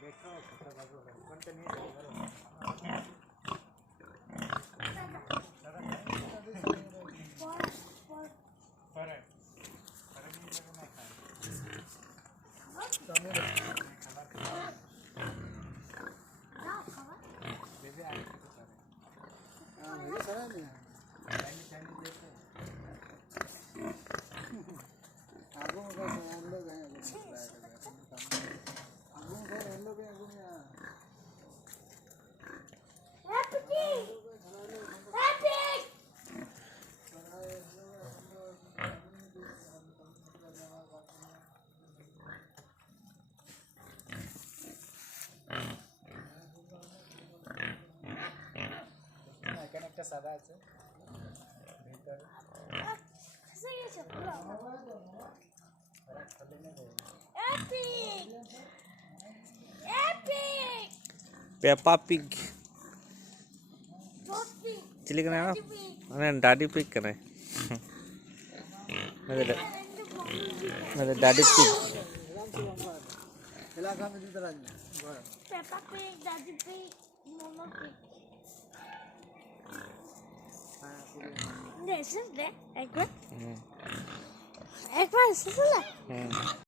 देखो छोटा बाबू है कौन तो नहीं करो पर नहीं लगना बेबी आए तो करे हां ये करे नहीं टाइम देते आगो में हम लोग हैं आगो में हम लोग हैं आगो में এখানে একটা সাদা আছে ভিতরে সে গেছে পুরো एपिक पेपा पिग चिली का नाम है डैडी पिग का मेरे डैडी पिग इलाका में जिधर आ Peppa pig daddy pig mummy pig this is the एक बार इससे